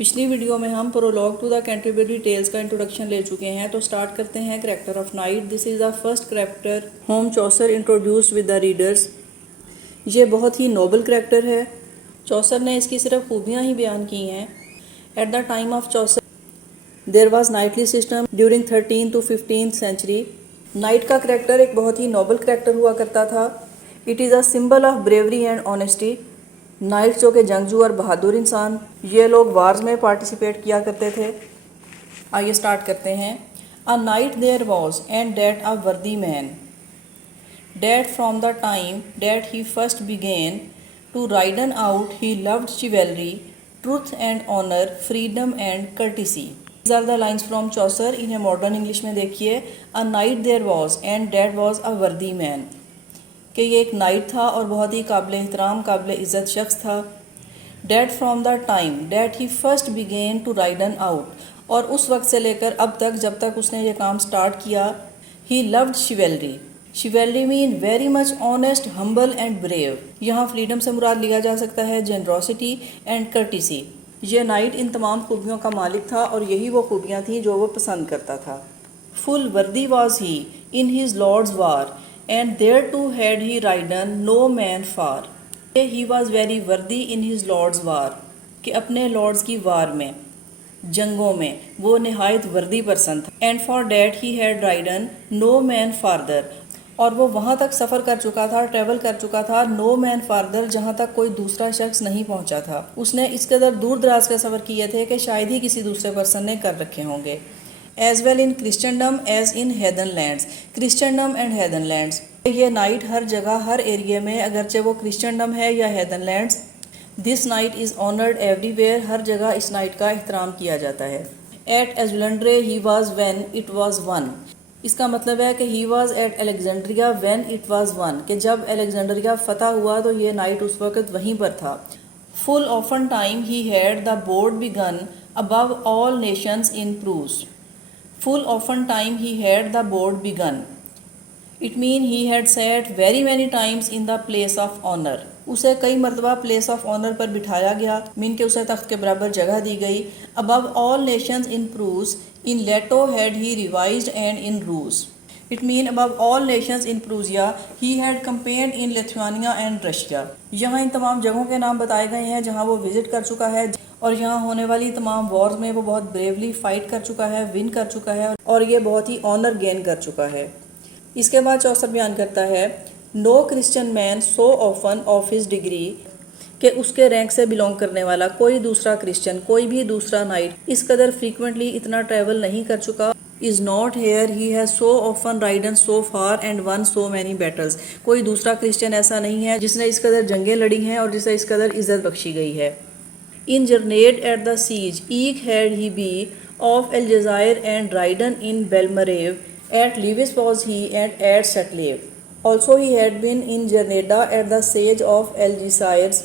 पिछली वीडियो में हम prologue to the Canterbury Tales का इंट्रोडक्शन ले चुके हैं, तो स्टार्ट करते हैं character of knight. This is the first character whom Chaucer introduced with the readers. ये बहुत ही नोबल कैरेक्टर है। चौसर ने इसकी सिर्फ खूबियाँ ही बयान की हैं। At the time of Chaucer there was knightly system during 13th to 15th century. Knight का कैरेक्टर एक बहुत ही नोबल कैरेक्टर हुआ करता था। It is a symbol of bravery and honesty. Knight जो कि जंगजू और बहादुर इंसान, ये लोग वार्स में पार्टिसिपेट किया करते थे। आइए स्टार्ट करते हैं। A knight there was and that a worthy man that from the time that he first began to ridden out he loved chivalry truth and honour freedom and courtesy. These are the lines from Chaucer. इन्हें modern English में देखिए। A knight there was and that was a worthy man, कि ये एक night था और बहुत ही काबिल एहतराम काबिल इज़्ज़त शख्स था। That from the time that he first began to ridden out, और उस वक्त से लेकर अब तक जब तक उसने ये काम स्टार्ट किया। He loved शिवेलरी। शिवेलरी mean very much honest, humble and brave. यहाँ फ्रीडम से मुराद लिया जा सकता है जेनरोसिटी एंड कर्टिसी। ये नाइट इन तमाम खूबियों का मालिक था और यही वो खूबियाँ थीं जो वो पसंद करता था। Full worthy was he in his lords war and thereto had he ridden no man far। he was very worthy in his lord's war, कि अपने लॉर्ड्स की वार में, जंगों में वो नहायत वर्दी पर्सन था। And for that he had ridden no man farther, और वो वहाँ तक सफ़र कर चुका था, ट्रैवल कर चुका था, नो मैन फारदर, जहाँ तक कोई दूसरा शख्स नहीं पहुँचा था। उसने इस कदर दूर दराज के सफ़र किए थे कि शायद ही किसी दूसरे पर्सन ने कर रखे होंगे। As well in Christendom as in heathen lands. Christendom and heathen lands, ये नाइट हर जगह हर एरिया में, अगरचे वो क्रिश्चियनडम है या heathen lands, this knight is honoured everywhere, हर जगह इस नाइट का एहतराम किया जाता है। At Alexandria he was when it was won. इसका मतलब है कि he was at Alexandria when it was won, कि जब एलेक्जेंड्रिया फतह हुआ तो ये नाइट उस वक्त वहीं पर था। Full often time he had the board begun above all nations in Pruce. Full often time he had the board begun. It mean he had sat very many times in the place of honor. उसे कई मरतबा place of honour पर बिठाया गया, mean के उसे तख्त के बराबर जगह दी गई। Above all nations in Pruce, in Lettow had he revised and in Ruce. It mean above all nations in Prussia he had campaigned in Lithuania and Russia. यहाँ इन तमाम जगहों के नाम बताए गए हैं जहाँ वो विजिट कर चुका है, और यहाँ होने वाली तमाम वॉर्स में वो बहुत ब्रेवली फाइट कर चुका है, विन कर चुका है, और ये बहुत ही ऑनर गेन कर चुका है। इसके बाद चौसर बयान करता है, no Christian man so often of his degree, कि उसके रैंक से बिलोंग करने वाला कोई दूसरा क्रिश्चियन, कोई भी दूसरा नाइट इस कदर फ्रीक्वेंटली इतना ट्रैवल नहीं कर चुका। Is not here he has so often ridden so far and one so many battles. कोई दूसरा क्रिश्चियन ऐसा नहीं है जिसने इस कदर जंगें लड़ी हैं और जिसे इस कदर इज़्ज़त बख्शी गई है। In journeyed at the siege, eke had he be of Aljazair and ridden in Belmarave, at Lewis was he and at Satlave. Also he had been in Jerneda at the siege of Aljazair.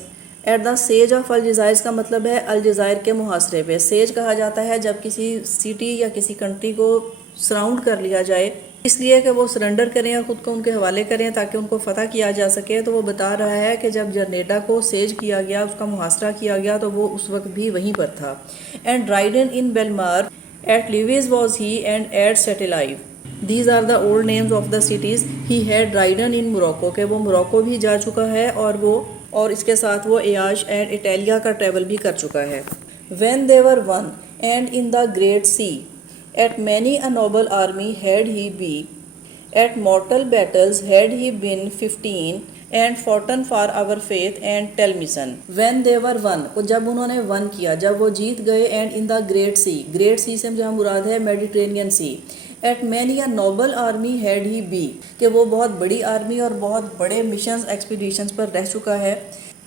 At the siege of Aljazair का मतलब है अलजायर के मुहासरे पे। Says कहा जाता है जब किसी सिटी या किसी कंट्री को सराउंड कर लिया जाए, इसलिए कि वो सरेंडर करें और ख़ुद को उनके हवाले करें ताकि उनको फ़तह किया जा सके। तो वो बता रहा है कि जब जरनेडा को सेज किया गया, उसका मुहासरा किया गया, तो वो उस वक्त भी वहीं पर था। And ridden in Belmarye at Lyeys was he and at Satalye. These are the old names of the cities. He had ridden in Morocco, के वो मोरक्को भी जा चुका है, और इसके साथ वो एयाश एंड इटालिया का ट्रैवल भी कर चुका है। When they were won and in the great sea, at many a noble army had he be, at mortal battles had he been 15, and foughten for our faith and tell mission। when they were one, और जब उन्होंने one किया, जब वो जीत गए, and in the great sea, great sea से जहाँ मुराद है Mediterranean sea. at many a noble army had he be, कि वो बहुत बड़ी आर्मी और बहुत बड़े मिशंस एक्सपीडिशंस पर रह चुका है।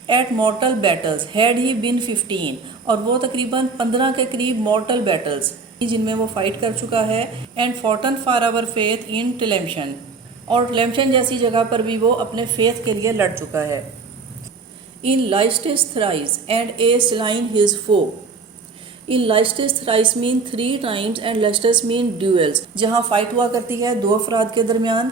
At mortal battles had he been 15, और वो तकरीबन 15 के करीब मॉर्टल बैटल्स जिनमें वो फाइट कर चुका है। And foughten for our faith in Tramissene, और टिलेमशन जैसी जगह पर भी वो अपने फेथ के लिए लड़ चुका है। In lists thrice and ay slain his foe. In lists thrice mean 3 times and lists mean duels, जहाँ फाइट हुआ करती है दो अफराद के दरमियान,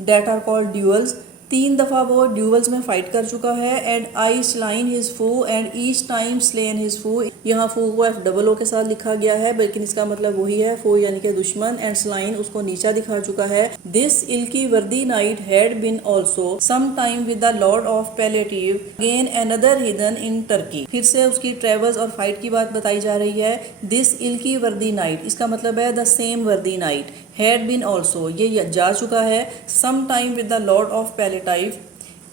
डेट आर कॉल्ड ड्यूअल्स। 3 दफ़ा वो ड्यूवल्स में फ़ाइट कर चुका है। एंड आई स्लाइन हिज फू and each time slain his फू। यहाँ फू को FOO के साथ लिखा गया है, लेकिन इसका मतलब वही है, फू यानी कि दुश्मन, एंड स्लाइन उसको नीचा दिखा चुका है। This ilke worthy knight had been also some time with the lord of Palatye again another heathen in Turkey. फिर से उसकी ट्रेवल्स और फाइट की बात बताई जा रही है। दिस इल्की वर्दी नाइट, इसका मतलब है the same worthy knight, had been also ये जा चुका है, some time with the lord of Palatye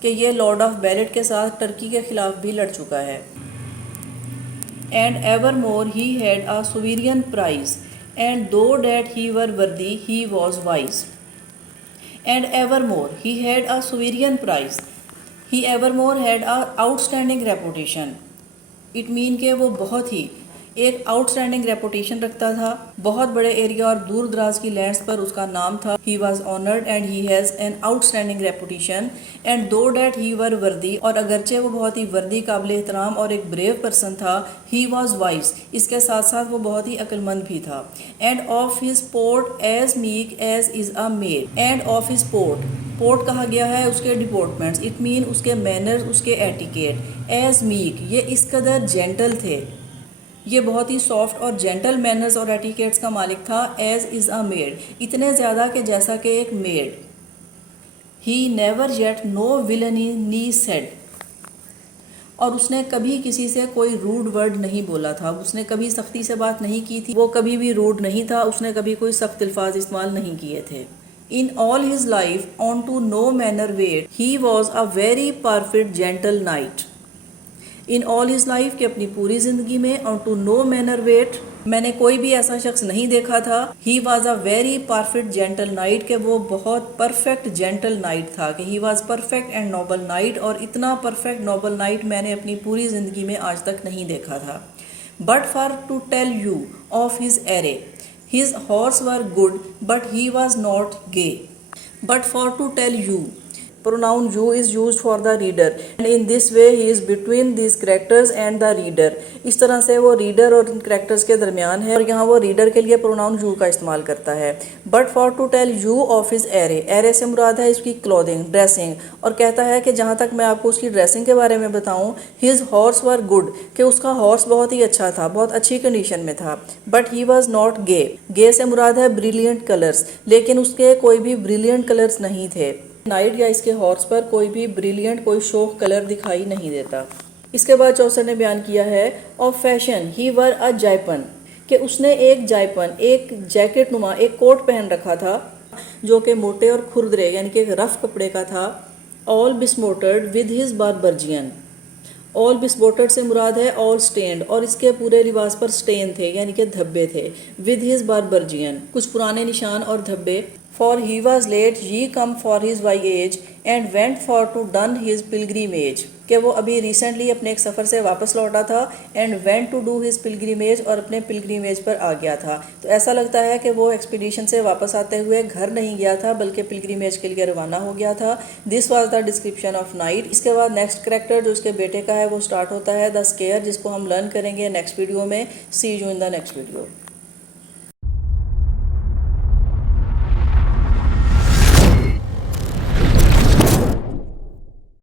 कि ये लॉर्ड ऑफ बैलेट के साथ टर्की के खिलाफ भी लड़ चुका है। And evermore he had a sovereign prize and though that he were worthy he was wise. And evermore he had a sovereign prize, he evermore had a outstanding reputation. It mean के वो बहुत ही एक outstanding reputation रखता था, बहुत बड़े area और दूर दराज की लैंड्स पर उसका नाम था। He was honoured and he has an outstanding reputation and though that he were वर्दी, और अगरचे वो बहुत ही वर्दी, काबिल एहतराम और एक ब्रेव पर्सन था। ही वॉज वाइज, इसके साथ साथ वो बहुत ही अक्लमंद भी था। And of his port as meek as is a maid. And of his port कहा गया है उसके डिपोर्टमेंट्स, इट मीन उसके मैनर्स, उसके एटिकेट। एज मीक, ये इस कदर जेंटल थे, ये बहुत ही सॉफ्ट और जेंटल मैनर्स और एटिकेट्स का मालिक था। एज इज़ अ मेड, इतने ज़्यादा कि जैसा कि एक maid. He never yet no villainy ne said, और उसने कभी किसी से कोई रूड वर्ड नहीं बोला था, उसने कभी सख्ती से बात नहीं की थी, वो कभी भी रूड नहीं था, उसने कभी कोई सख्त अल्फाज इस्तेमाल नहीं किए थे। In all his life unto no manner wight he was a very perfect gentle knight. In all his life, के अपनी पूरी ज़िंदगी में, unto no manner wight, मैंने कोई भी ऐसा शख्स नहीं देखा था। He was a very perfect gentle knight, के वो बहुत परफेक्ट जेंटल नाइट था, कि he was perfect and noble knight, और इतना परफेक्ट नोबल नाइट मैंने अपनी पूरी ज़िंदगी में आज तक नहीं देखा था। But for to tell you of his array, his horse were good but he was not gay. But for to tell you, pronoun you is used for the reader and in this way he is between these characters and the reader। इस तरह से वो reader और इन characters के दरमियान है, और यहाँ वो रीडर के लिए प्रोनाउन you का इस्तेमाल करता है। But for to tell you of his array, array से मुराद है इसकी क्लोथिंग, ड्रेसिंग, और कहता है कि जहाँ तक मैं आपको उसकी ड्रेसिंग के बारे में बताऊँ, हिज हॉर्स वर गुड, कि उसका हॉर्स बहुत ही अच्छा था, बहुत अच्छी कंडीशन में था। बट ही वॉज नॉट गे, गे से मुराद है ब्रिलियंट कलर्स, लेकिन उसके कोई भी ब्रिलियंट कलर्स नहीं थे। नाइट या इसके हॉर्स पर कोई भी ब्रिलियंट, कोई शोक कलर दिखाई नहीं देता। इसके बाद चौसर ने बयान किया है ऑफ फैशन ही वर अ जायपन, कि उसने एक जायपन, एक जैकेट नुमा, एक कोट पहन रखा था जो कि मोटे और खुरदरे यानी कि एक रफ कपड़े का था। ऑल बिस्मोटर्ड विद हिज बारबर्जियन, ऑल बिस्मोटर्ड से मुराद है ऑल स्टेन्ड, और इसके पूरे लिबास पर स्टेन थे यानी कि धब्बे थे। विद हिज बारबर्जियन, कुछ पुराने निशान और धब्बे। For he was late ye come for his voyage and went for to done his pilgrimage, कि वो अभी रिसेंटली अपने एक सफ़र से वापस लौटा था। And went to do his pilgrimage, और अपने पिलग्रीमेज पर आ गया था। तो ऐसा लगता है कि वो एक्सपीडिशन से वापस आते हुए घर नहीं गया था, बल्कि पिलग्रीमेज के लिए रवाना हो गया था। This was the description of night. इसके बाद नेक्स्ट कैरेक्टर जो उसके बेटे का है वो स्टार्ट होता है द स्केयर, जिसको हम लर्न करेंगे नेक्स्ट वीडियो में। See you in the next video.